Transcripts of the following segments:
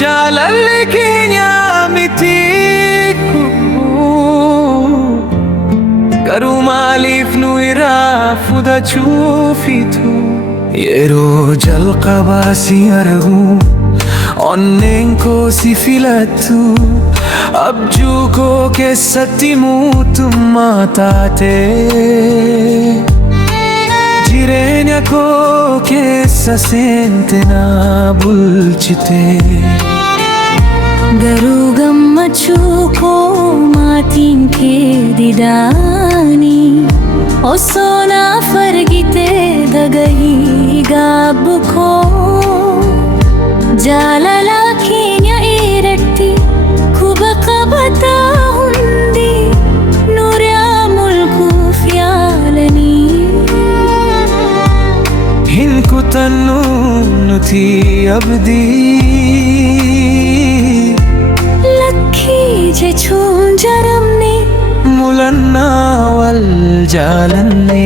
Jaalalli keenya mitiiku garuu maaliif nu irraa fudhachuufitu yeroo jalqabaa si argu onneen koo si filattu abjuu koo keessatti mootummaa taate jireenya koo keessa seente na bulchite. Garuu gammachuu koo maatiin kee didaani osoo naaf argite dhagahii gaabbu koo jaalala keenya irratti quba qabataa hundi nuuriyaa mulquuf yaalanii hin kutannu nuti abdii lakkii jechuun jaramne mulannaa wal jaalanne.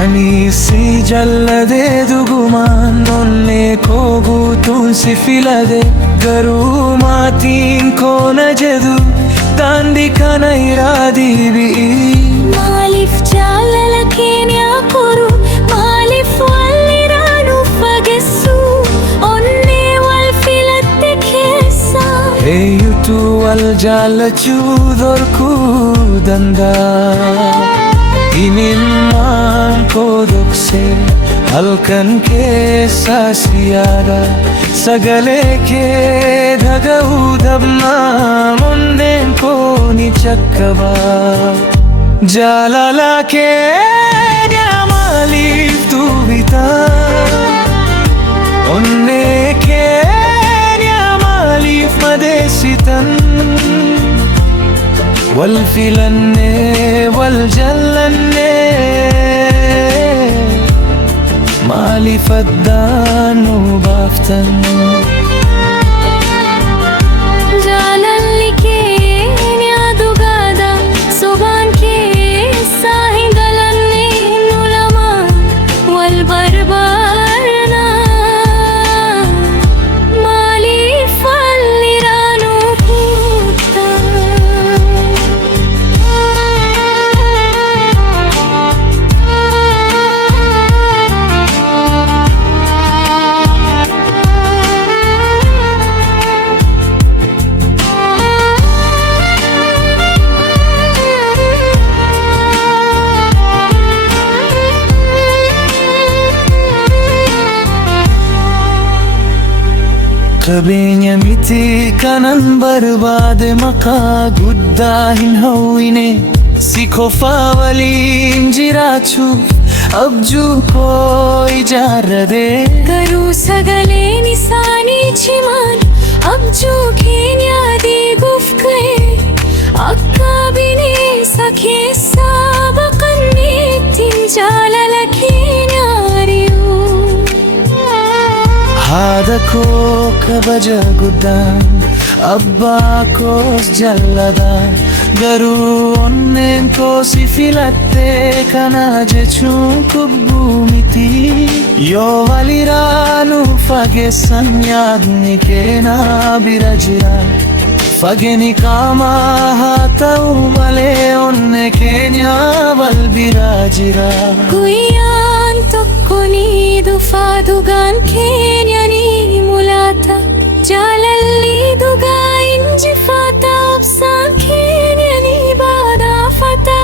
Ani si jaalladhe dhugumaan onnee koo guutuun si filate garuu maatiin koo na jedhu daandii kana irraa deebi'i. Maaliif jaalala keenya koru maaliif walirraa nu fageessu onnee wal filatte keessa Eeyyutu wal jaallachuu dhorkuu danda'a. Imimmaan koo dhoksee halkan keessa si yaada sagalee kee dhaga'uu dhabnaan onneen koo ni caccaba. Jaalala keenya maaliif tuubita onnee keenya maaliif madeessitan wal filanne wal jaallanne maaliif addaan nu baaftan. jaalalli keenya dhugaadha sobaan keessa hin dhalanne nu lamaan wal barbaadna maaliif walirraa nu kutta. Qabeenya miti kanan barbaade maqaa guddaa hin hawwine si qofaa waliin jiraachuuf abjuu koo ijaarrate Garuu sagaleen isaanii cimaan abjuu keenya diiguuf ka'e akka bineensa keessaa baqanneettiin jaalala keenya ari'u. haadha koo kabaja guddaan abbaa koos jaalladhaan garuu onneen koo si filatte kana jechuun kubbuu miti. Yoo walirraa nu fageessan yaadni keenya bira jira fageenya qaamaa haa ta'u malee onnee keenya wal bira jira. Guyyaan tokko ni dhufa dhugaan keenya ni mul'ata jaalalli dhugaa injifata obsaan keenya ni badhaafata.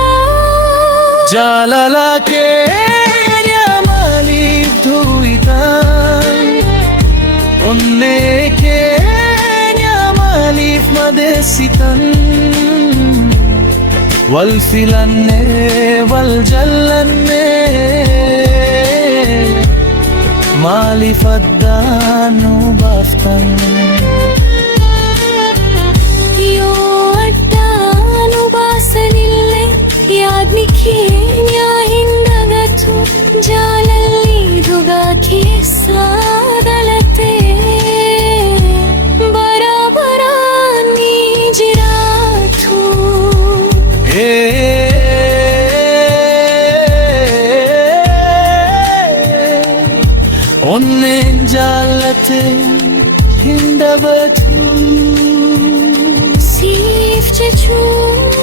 Jaalala keenya maaliif tuuyitan onnee keenya maaliif madeessitan wal filanne wal jaallanne maaliif addaan nu baaftan. Yoo addaan nu baasanillee yaadni keenya hin dagatu jaalala. Onnen jaalate hindabatu Siif jechuun